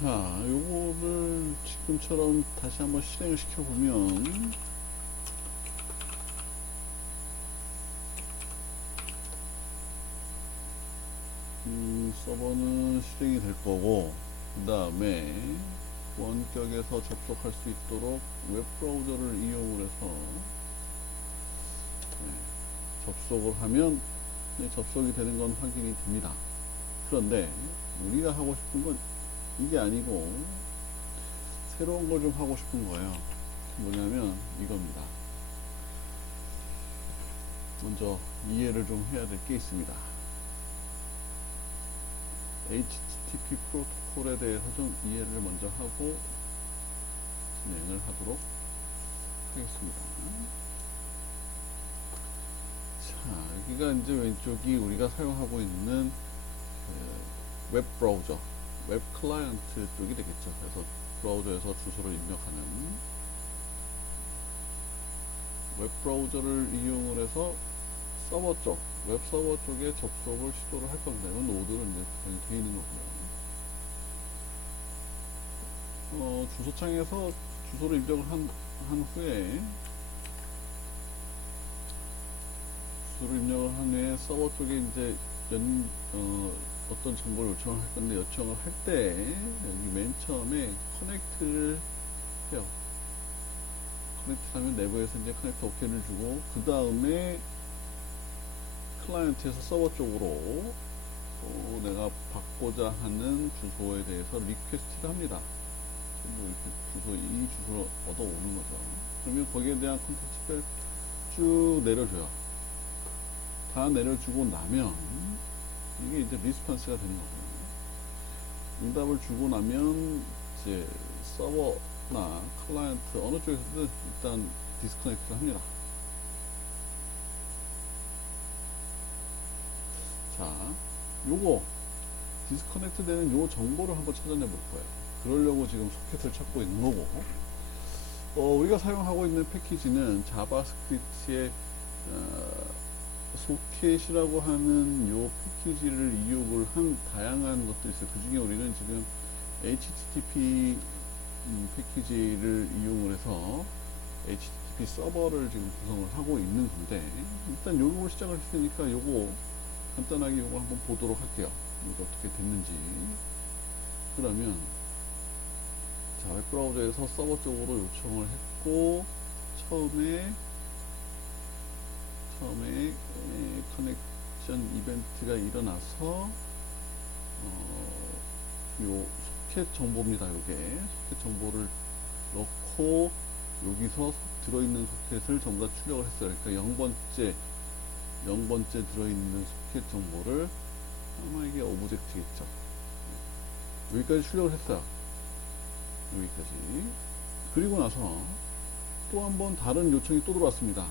자, 요거를 지금처럼 다시 한번 실행을 시켜보면, 서버는 실행이 될 거고, 그 다음에 원격에서 접속할 수 있도록 웹브라우저를 이용을 해서 접속을 하면 접속이 되는 건 확인이 됩니다. 그런데 우리가 하고 싶은 건 이게 아니고 새로운 걸 좀 하고 싶은 거예요. 뭐냐면 이겁니다. 먼저 이해를 좀 해야 될 게 있습니다. HTTP 프로토콜에 대해서 좀 이해를 먼저 하고 진행을 하도록 하겠습니다. 자, 여기가 이제 왼쪽이 우리가 사용하고 있는 웹 브라우저, 웹 클라이언트 쪽이 되겠죠. 그래서 브라우저에서 주소를 입력하는 웹 브라우저를 이용을 해서 서버 쪽, 웹 서버 쪽에 접속을 시도를 할 겁니다. 이건 노드는 이제 되어 있는 거고요. 주소창에서 주소를 입력을 한 후에 서버 쪽에 이제 어떤 정보를 요청을 할 건데, 요청을 할 때 여기 맨 처음에 커넥트를 해요. 커넥트 하면 내부에서 이제 커넥트 OK를 주고, 그 다음에 클라이언트에서 서버 쪽으로 또 내가 받고자 하는 주소에 대해서 리퀘스트를 합니다. 이 주소를 얻어오는 거죠. 그러면 거기에 대한 컨텐츠를 쭉 내려줘요. 다 내려주고 나면 이게 이제 리스폰스가 되는 거고요. 응답을 주고 나면 이제 서버나 클라이언트 어느 쪽에서든 일단 디스커넥트를 합니다. 자, 요거 디스커넥트 되는 요 정보를 한번 찾아내 볼 거예요. 그러려고 지금 소켓을 찾고 있는 거고, 우리가 사용하고 있는 패키지는 자바스크립트의 소켓이라고 하는 요 패키지를 이용을 한 다양한 것도 있어요. 그 중에 우리는 지금 HTTP 패키지를 이용을 해서 HTTP 서버를 지금 구성을 하고 있는 건데, 일단 요거 시작을 했으니까 요거 간단하게 요거 한번 보도록 할게요. 이거 어떻게 됐는지. 그러면 자, 웹브라우저에서 서버 쪽으로 요청을 했고, 처음에 커넥션 이벤트가 일어나서 요 소켓 정보입니다. 요게 소켓 정보를 넣고 여기서 들어있는 소켓을 전부 다 출력을 했어요. 그러니까 0번째 들어있는 소켓 정보를, 아마 이게 오브젝트겠죠. 여기까지 출력을 했어요. 여기까지. 그리고 나서 또 한 번 다른 요청이 또 들어왔습니다.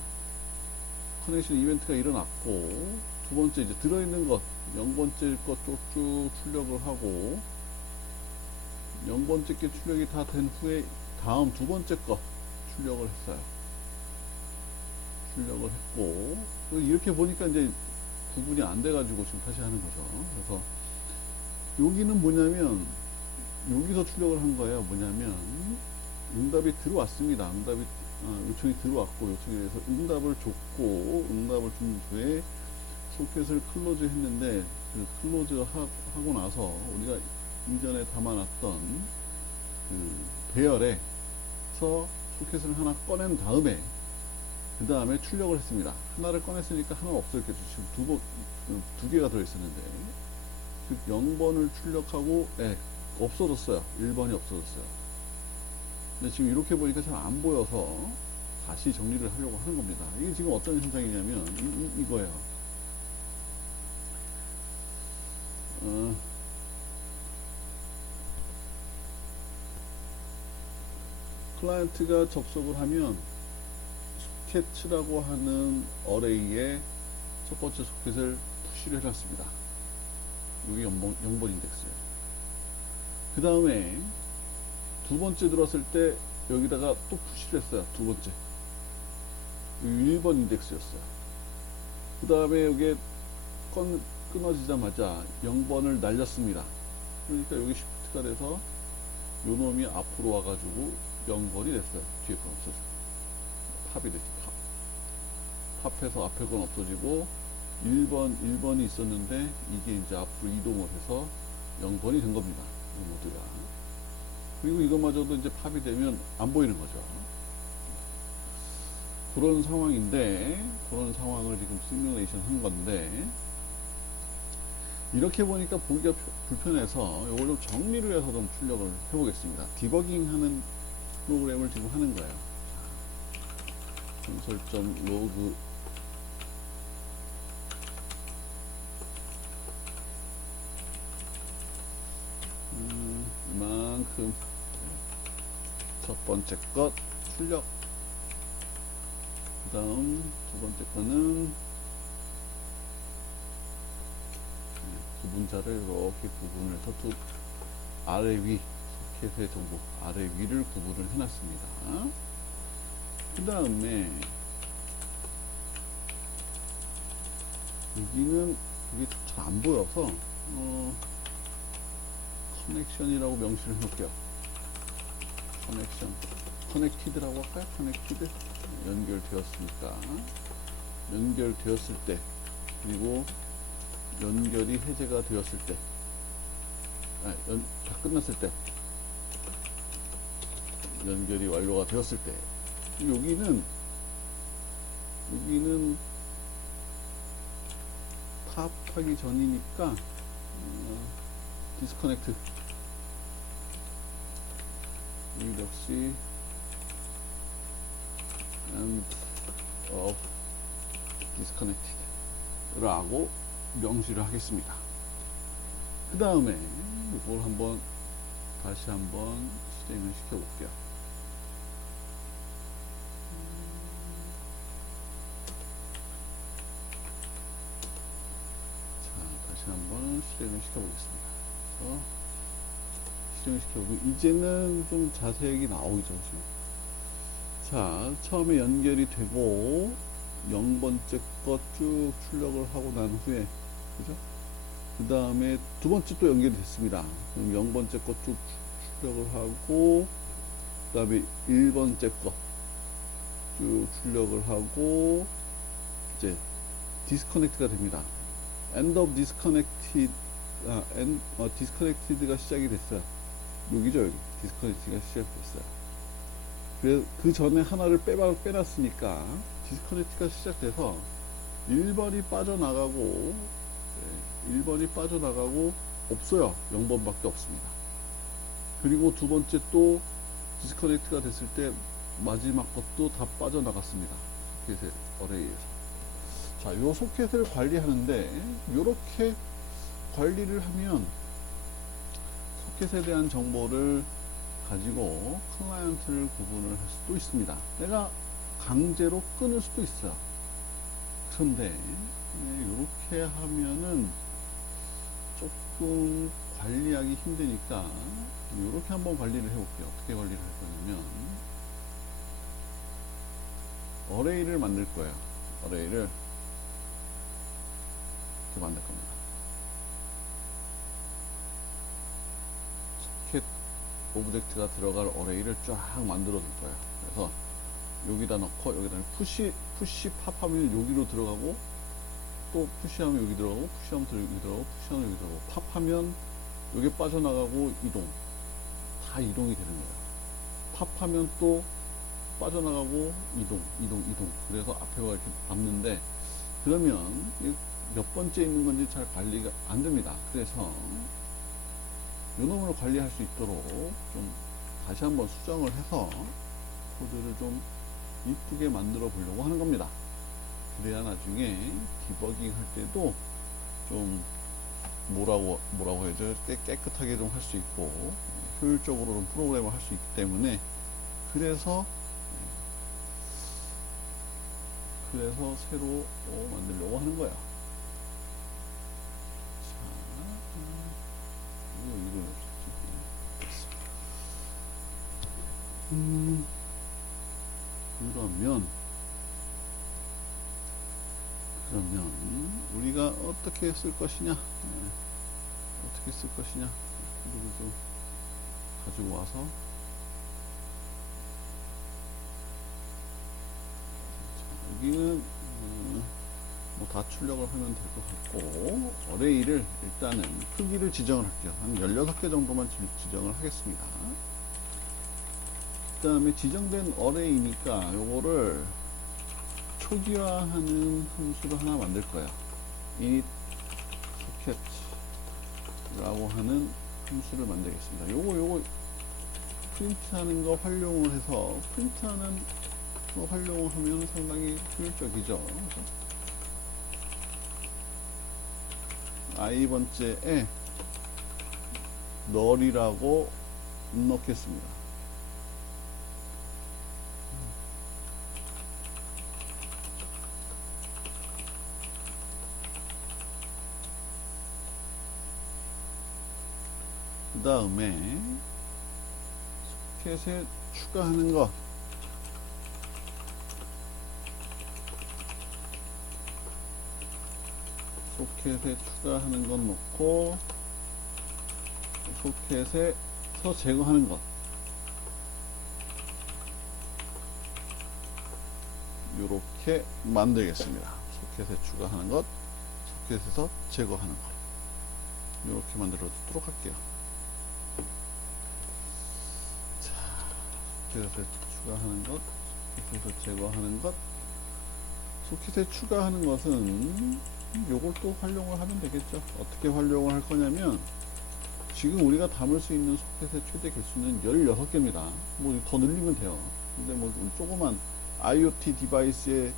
커넥션 이벤트가 일어났고, 두 번째 이제 들어있는 것 0번째 것 쭉 출력을 하고, 0번째 게 출력이 다 된 후에 다음 두 번째 것 출력을 했어요. 출력을 했고, 이렇게 보니까 이제 구분이 안 돼가지고 지금 다시 하는 거죠. 그래서 여기는 뭐냐면, 여기서 출력을 한 거예요. 뭐냐면 응답이 들어왔습니다. 요청이 들어왔고, 요청에 대해서 응답을 줬고, 응답을 준 후에 소켓을 클로즈 했는데, 그 클로즈 하고 나서 우리가 이전에 담아놨던 그 배열에서 소켓을 하나 꺼낸 다음에, 그 다음에 출력을 했습니다. 하나를 꺼냈으니까 하나는 없었겠죠. 지금 두 개가 들어있었는데, 즉 0번을 출력하고, 없어졌어요. 1번이 없어졌어요. 근데 지금 이렇게 보니까 잘 안 보여서 다시 정리를 하려고 하는 겁니다. 이게 지금 어떤 현상이냐면 이거예요. 클라이언트가 접속을 하면 소켓이라고 하는 어레이에 첫 번째 소켓을 푸시를 해놨습니다. 여기 0번 인덱스예요. 그 다음에 두 번째 들어왔을 때 여기다가 또 푸시를 했어요. 두 번째. 1번 인덱스였어요. 그 다음에 여기에 끊어지자마자 0번을 날렸습니다. 그러니까 여기 시프트가 돼서 요 놈이 앞으로 와가지고 0번이 됐어요. 뒤에 건 없어지고. 팝이 됐지, 팝. 팝해서 앞에 건 없어지고, 1번이 있었는데, 이게 이제 앞으로 이동을 해서 0번이 된 겁니다. 이 모드가. 그리고 이것마저도 이제 팝이 되면 안 보이는 거죠. 그런 상황인데, 그런 상황을 지금 시뮬레이션 한 건데, 이렇게 보니까 보기가 불편해서 이걸 좀 정리를 해서 좀 출력을 해보겠습니다. 디버깅 하는 프로그램을 지금 하는 거예요. 콘솔.log 이만큼 첫 번째 것 출력, 그 다음 두 번째 거는 구분자를 이렇게 구분을 해서 두 아래 위 소켓의 정보 아래 위를 구분을 해놨습니다. 그 다음에 여기는 이게 잘 안 보여서 커넥션이라고 명시를 해놓을게요. 커넥션, 커넥티드라고 할까요? 커넥티드 연결되었으니까 연결되었을 때, 그리고 연결이 해제가 되었을 때, 다 끝났을 때, 연결이 완료가 되었을 때, 여기는 탑하기 전이니까 디스커넥트, 이 역시 and of disconnected 라고 명시를 하겠습니다. 그 다음에 이걸 한번 다시 한번 실행을 시켜 볼게요. 자, 다시 한번 실행을 시켜 보겠습니다. 실행을 시켜보면 이제는 좀 자세하게 나오죠. 지금. 자, 처음에 연결이 되고 0번째 것 쭉 출력을 하고 난 후에, 그죠? 그 다음에 두 번째 또 연결이 됐습니다. 그럼 0번째 것 쭉 출력을 하고, 그 다음에 1번째 것 쭉 출력을 하고, 이제 디스커넥트가 됩니다. end of disconnected, disconnected가 시작이 됐어요. 여기죠, 여기. 디스커넥트가 시작됐어요. 그래서 그 전에 하나를 빼놨으니까 디스커넥트가 시작돼서 1번이 빠져나가고, 1번이 빠져나가고 없어요. 0번밖에 없습니다. 그리고 두 번째 또 디스커넥트가 됐을 때 마지막 것도 다 빠져나갔습니다. 소켓의 어레이에서. 자, 요 소켓을 관리하는데 요렇게 관리를 하면 소켓에 대한 정보를 가지고 클라이언트를 구분을 할 수도 있습니다. 내가 강제로 끊을 수도 있어요. 그런데 이렇게 하면은 조금 관리하기 힘드니까 이렇게 한번 관리를 해볼게요. 어떻게 관리를 할 거냐면 어레이를 만들 거예요. 어레이를 이렇게 만들 겁니다. 소켓 오브젝트가 들어갈 어레이를 쫙 만들어 줄 거예요. 그래서 여기다 넣고, 여기다 푸시 팝하면 여기로 들어가고, 또 푸시하면 여기 들어가고, 푸시하면 여기 들어가고, 푸시하면 여기 들어가고, 팝하면 여기 빠져나가고, 이동. 다 이동이 되는 거예요. 팝하면 또 빠져나가고, 이동. 그래서 앞에 가 이렇게 남는데, 그러면 몇 번째 있는 건지 잘 관리가 안 됩니다. 그래서 요놈을 관리할 수 있도록 좀 다시 한번 수정을 해서 코드를 좀 이쁘게 만들어 보려고 하는 겁니다. 그래야 나중에 디버깅 할 때도 좀 뭐라고 해야죠? 깨끗하게 좀 할 수 있고 효율적으로 좀 프로그램을 할 수 있기 때문에, 그래서 새로 만들려고 하는 거예요. 그러면 우리가 어떻게 쓸 것이냐, 어떻게 쓸 것이냐, 코드를 좀 가지고 와서 여기는 뭐 다 출력을 하면 될 것 같고, 어레이를 일단은 크기를 지정을 할게요. 한 16개 정도만 지정을 하겠습니다. 그 다음에 지정된 어레이니까 요거를 초기화하는 함수를 하나 만들 거예요. init socket라고 하는 함수를 만들겠습니다. 요거 프린트하는 거 활용을 해서, 프린트하는 거 활용을 하면 상당히 효율적이죠. i번째에 null이라고 넣겠습니다. 그 다음에 소켓에 추가하는 것, 소켓에 추가하는 것 넣고, 소켓에서 제거하는 것 이렇게 만들겠습니다. 소켓에 추가하는 것, 소켓에서 제거하는 것 이렇게 만들어 두도록 할게요. 자, 소켓에 추가하는 것, 소켓에서 제거하는 것. 소켓에 추가하는 것은 요걸 또 활용을 하면 되겠죠. 어떻게 활용을 할 거냐면, 지금 우리가 담을 수 있는 소켓의 최대 개수는 16개입니다. 뭐 더 늘리면 돼요. 근데 뭐 조그만 IoT 디바이스에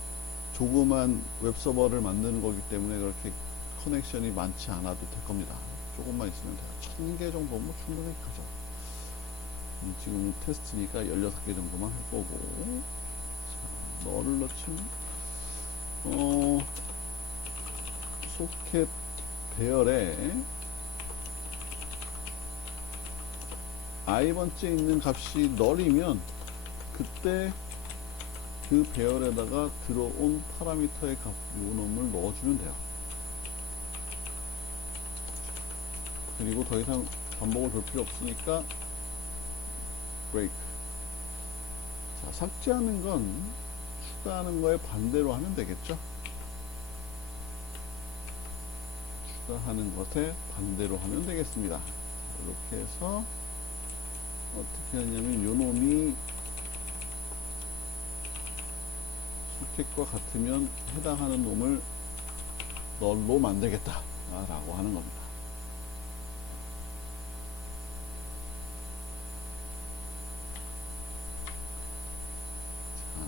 조그만 웹서버를 만드는 거기 때문에 그렇게 커넥션이 많지 않아도 될 겁니다. 조금만 있으면 돼요. 1000개 정도면 충분히 가죠. 지금 테스트니까 16개 정도만 할 거고. 자, 너를 넣치면 소켓 배열에 i번째 있는 값이 null이면 그때 그 배열에다가 들어온 파라미터의 값, 요 놈을 넣어주면 돼요. 그리고 더 이상 반복을 볼 필요 없으니까 break. 자, 삭제하는 건 추가하는 거에 반대로 하면 되겠죠. 추가하는 것에 반대로 하면 되겠습니다. 이렇게 해서 어떻게 하냐면, 요 놈이 소켓과 같으면 해당하는 놈을 널로 만들겠다 라고 하는 겁니다.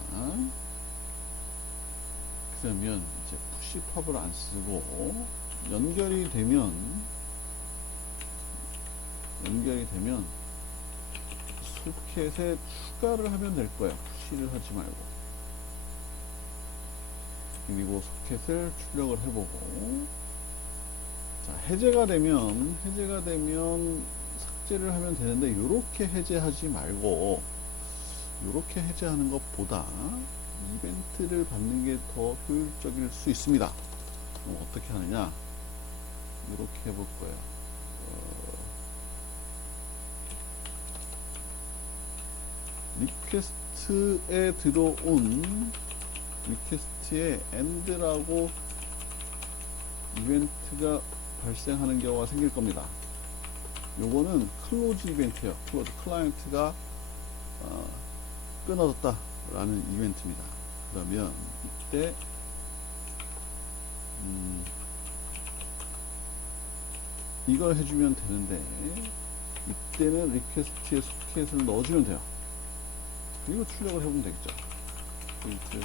자, 그러면 이제 푸시팝을 안 쓰고 연결이 되면 소켓에 추가를 하면 될 거예요. 푸시를 하지 말고. 그리고 소켓을 출력을 해보고, 자, 해제가 되면 삭제를 하면 되는데, 요렇게 해제하지 말고 요렇게 해제하는 것보다 이벤트를 받는 게 더 효율적일 수 있습니다. 그럼 어떻게 하느냐, 요렇게 해볼 거예요. 리퀘스트에 들어온 리퀘스트에 end라고 이벤트가 발생하는 경우가 생길 겁니다. 요거는 클로즈 이벤트예요. 클로즈, 클라이언트가 끊어졌다 라는 이벤트입니다. 그러면 이때 이걸 해주면 되는데, 이때는 리퀘스트에 소켓을 넣어주면 돼요. 그리고 출력을 해보면 되겠죠. 소켓.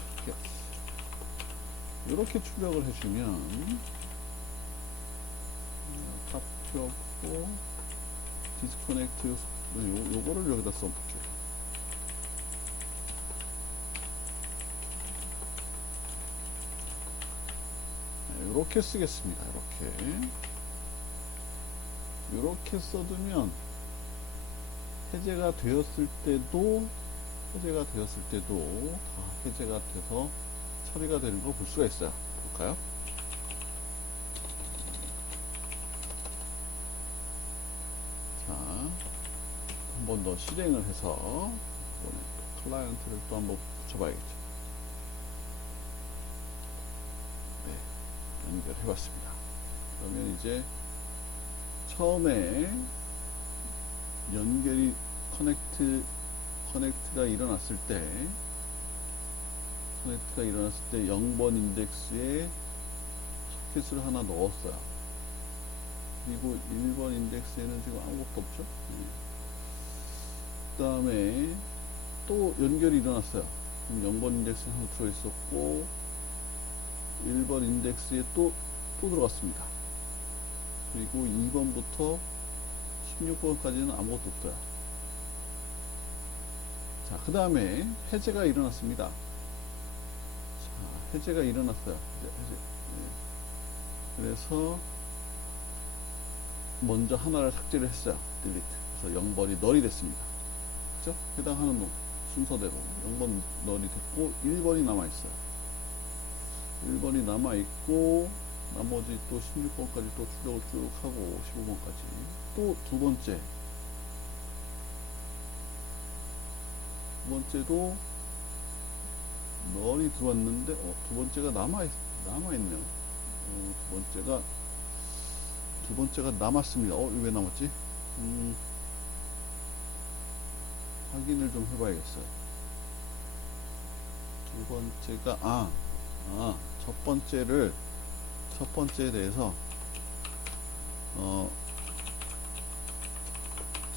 이렇게 출력을 해주면 탑 필요 없고, 디스커넥트, 요거를 여기다 써볼게요. 이렇게 쓰겠습니다. 이렇게 써두면 해제가 되었을 때도 다 해제가 돼서 처리가 되는 걸 볼 수가 있어요. 볼까요? 자, 번 더 실행을 해서 이번에 또 클라이언트를 또 한번 붙여봐야겠죠. 네, 연결해 봤습니다. 그러면 이제 처음에 연결이 커넥트가 일어났을 때 0번 인덱스에 소켓을 하나 넣었어요. 그리고 1번 인덱스에는 지금 아무것도 없죠. 그 다음에 또 연결이 일어났어요. 그럼 0번 인덱스에 하나 들어있었고 1번 인덱스에 또 들어갔습니다. 그리고 2번부터 16번까지는 아무것도 없어요. 자, 그 다음에 해제가 일어났습니다. 자, 해제가 일어났어요. 해제. 네. 그래서 먼저 하나를 삭제를 했어요. 딜리트. 그래서 0번이 널이 됐습니다. 그죠? 해당하는 놈 순서대로 0번 널이 됐고 1번이 남아있어요. 1번이 남아있고 나머지 또 16번까지 또 출력을 쭉 하고 15번까지 또 두 번째도 널이 들어왔는데 두 번째가 남아있네요. 두 번째가 남았습니다. 이거 왜 남았지? 확인을 좀 해봐야겠어요. 두 번째가 첫 번째에 대해서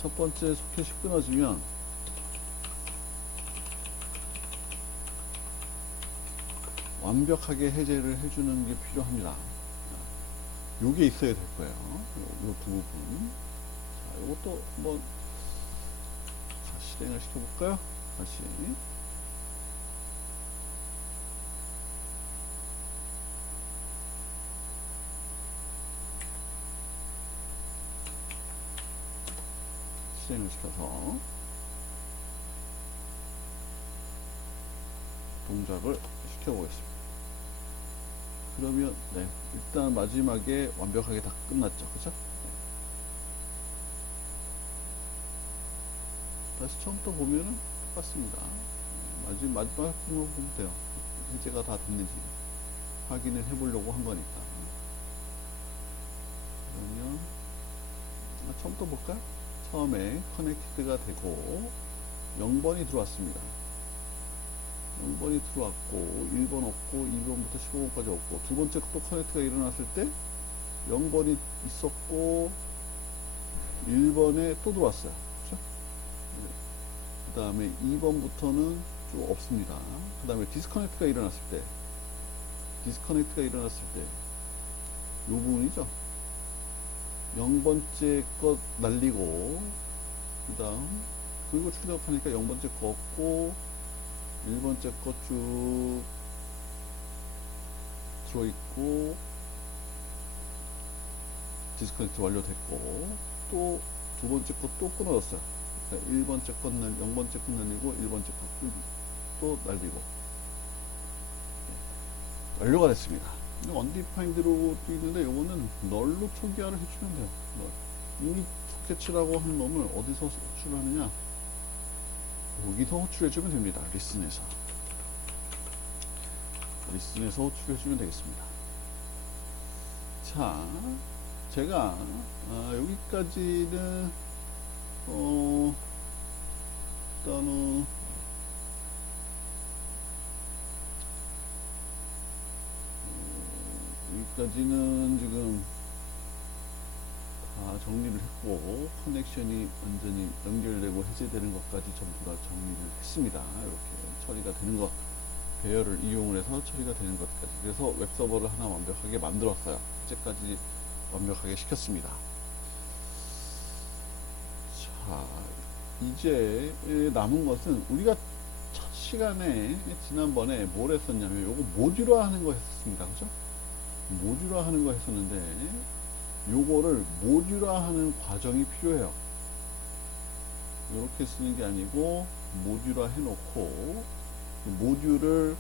첫 번째 소켓이 끊어지면 완벽하게 해제를 해주는 게 필요합니다. 요게 있어야 될 거예요. 요 두 부분. 자, 요것도 한번 실행을 시켜볼까요? 다시. 실행을 시켜서 동작을 시켜보겠습니다. 그러면 네, 일단 마지막에 완벽하게 다 끝났죠. 그죠? 네. 다시 처음부터 보면은 똑같습니다. 마지막 부분 보면 돼요. 해제가 다 됐는지 확인을 해보려고 한 거니까. 그러면 처음부터 볼까요? 처음에 커넥티드가 되고 0번이 들어왔습니다. 0번이 들어왔고 1번 없고 2번부터 15번까지 없고 두 번째 또 커넥트가 일어났을 때 0번이 있었고 1번에 또 들어왔어요. 그렇죠? 그 다음에 2번부터는 좀 없습니다. 그 다음에 디스커넥트가 일어났을 때 요 부분이죠. 0번째 것 날리고 그 다음 그리고 출력하니까 0번째 거 없고 1번째 것 쭉 들어있고 디스커넥트 완료됐고 또 두 번째 것 또 끊어졌어요. 그러니까 1번째 것 0번째 것 날리고 1번째 것 또 날리고 네. 완료가 됐습니다. 언디파인드로 있는데 요거는 널로 초기화를 해주면 돼요. 이미 소켓이라고 하는 놈을 어디서 호출하느냐? 여기서 호출해주면 됩니다. 리슨에서 호출해주면 되겠습니다. 자, 제가 여기까지는 일단은 여기까지는 지금 다 정리를 했고 커넥션이 완전히 연결되고 해제되는 것까지 전부 다 정리를 했습니다. 이렇게 처리가 되는 것, 배열을 이용을 해서 처리가 되는 것까지. 그래서 웹서버를 하나 완벽하게 만들었어요. 해제까지 완벽하게 시켰습니다. 자, 이제 남은 것은 우리가 첫 시간에 지난번에 뭘 했었냐면 요거 모듈화 하는 거 했었습니다. 그죠? 모듈화 하는 거 했었는데 요거를 모듈화 하는 과정이 필요해요. 이렇게 쓰는 게 아니고 모듈화 해놓고 모듈을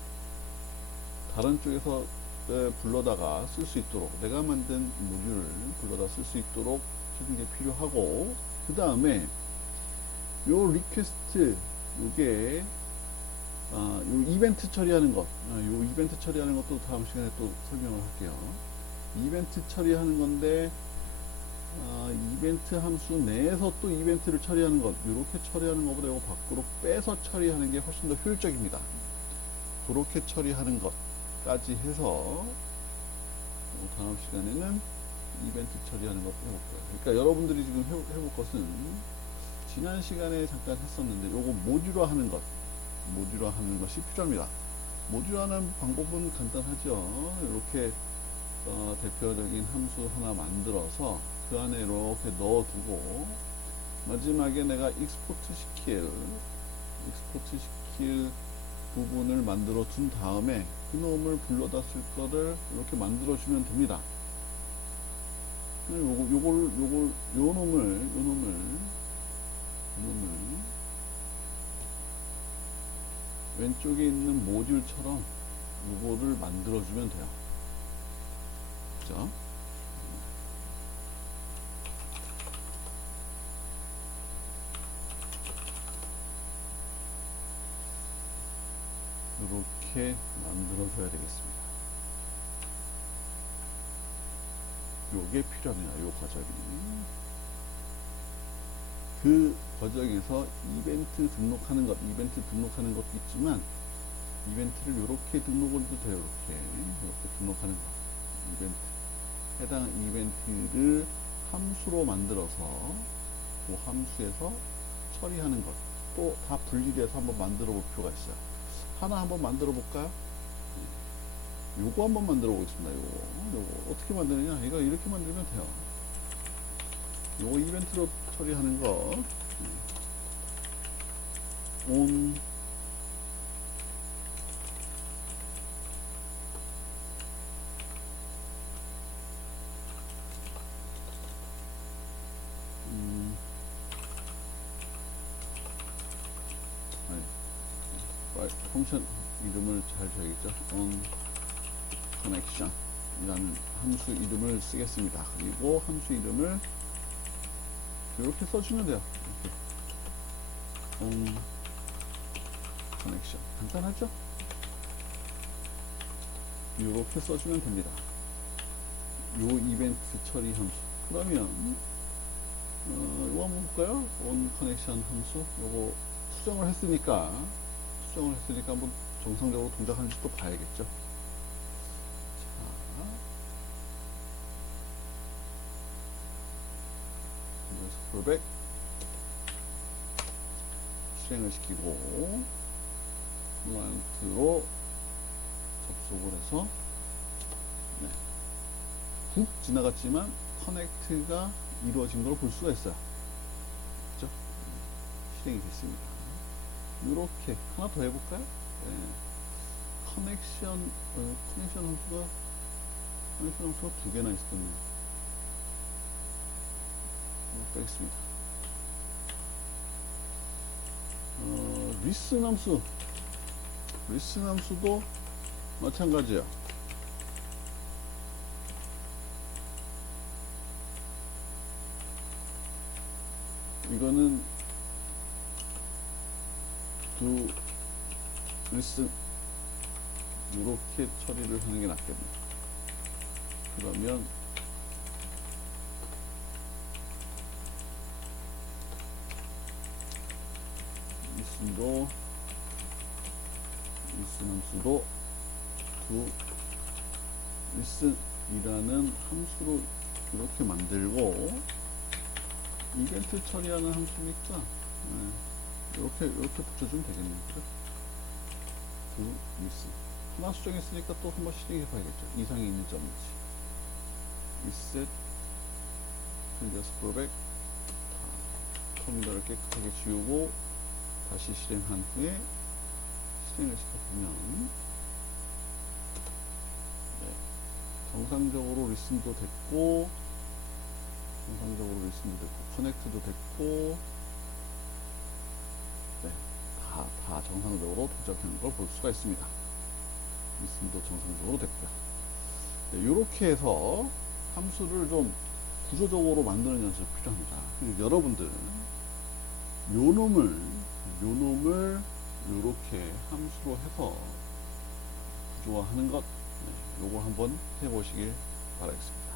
다른 쪽에서 불러다가 쓸 수 있도록, 내가 만든 모듈을 불러다 쓸 수 있도록 쓰는 게 필요하고, 그 다음에 요 리퀘스트, 요게, 요 이벤트 처리하는 것, 요 이벤트 처리하는 것도 다음 시간에 또 설명을 할게요. 이벤트 처리하는 건데, 이벤트 함수 내에서 또 이벤트를 처리하는 것, 이렇게 처리하는 것보다 이거 밖으로 빼서 처리하는 게 훨씬 더 효율적입니다. 그렇게 처리하는 것까지 해서 다음 시간에는 이벤트 처리하는 것도 해볼 거예요. 그러니까 여러분들이 지금 해볼 것은 지난 시간에 잠깐 했었는데 요거 모듈화 하는 것, 모듈화 하는 것이 필요합니다. 모듈화 하는 방법은 간단하죠. 이렇게 대표적인 함수 하나 만들어서 그 안에 이렇게 넣어두고 마지막에 내가 익스포트 시킬 부분을 만들어 둔 다음에 그놈을 불러다 쓸 거를 이렇게 만들어 주면 됩니다. 요 놈을 왼쪽에 있는 모듈처럼 요거를 만들어 주면 돼요. 그죠? 이렇게 만들어줘야 되겠습니다. 요게 필요합니다. 요 과정이. 그 과정에서 이벤트 등록하는 것도 있지만, 이벤트를 이렇게 등록을 해도 돼요. 이렇게 등록하는 것. 이벤트. 해당 이벤트를 함수로 만들어서 그 함수에서 처리하는 것. 또 다 분리돼서 한번 만들어 볼 필요가 있어요. 하나 한번 만들어 볼까요? 요거 한번 만들어 보겠습니다. 요거 어떻게 만드느냐? 이거 이렇게 만들면 돼요. 요거 이벤트로 처리하는 거 on 펑션 이름을 잘 줘야겠죠. on connection 이라는 함수 이름을 쓰겠습니다. 그리고 함수 이름을 이렇게 써주면 돼요. 이렇게 on connection 간단하죠? 이렇게 써주면 됩니다. 요 이벤트 처리 함수. 그러면 이거 한번 볼까요? on connection 함수. 요거 수정을 했으니까 한번 정상적으로 동작하는지 또 봐야겠죠. 스크롤백 실행을 시키고 클라이언트로 접속을 해서 훅 지나갔지만 커넥트가 이루어진 걸 볼 수가 있어요. 그렇죠? 실행이 됐습니다. 이렇게 하나 더 해볼까요? 커넥션 함수가 두 개나 있었네요. 빼겠습니다. 리슨 함수도 마찬가지예요. 이거는 to listen 이렇게 처리를 하는 게 낫겠네요. 그러면 리슨 함수도 to listen 이라는 함수로 이렇게 만들고 이벤트 처리하는 함수니까 이렇게 붙여주면 되겠네요. to listen 하나 수정했으니까 또 한번 실행해 봐야겠죠. 이상이 있는 점인지. reset previous rollback 터미널을 깨끗하게 지우고 다시 실행한 후에 실행을 시켜보면 정상적으로 리슨도 됐고 커넥트도 됐고 다 정상적으로 도착하는 걸 볼 수가 있습니다. 리슨도 정상적으로 됐고요. 이렇게 해서 함수를 좀 구조적으로 만드는 연습이 필요합니다. 그리고 여러분들 요 놈을 요렇게 함수로 해서 구조화하는 것, 요거 한번 해보시길 바라겠습니다.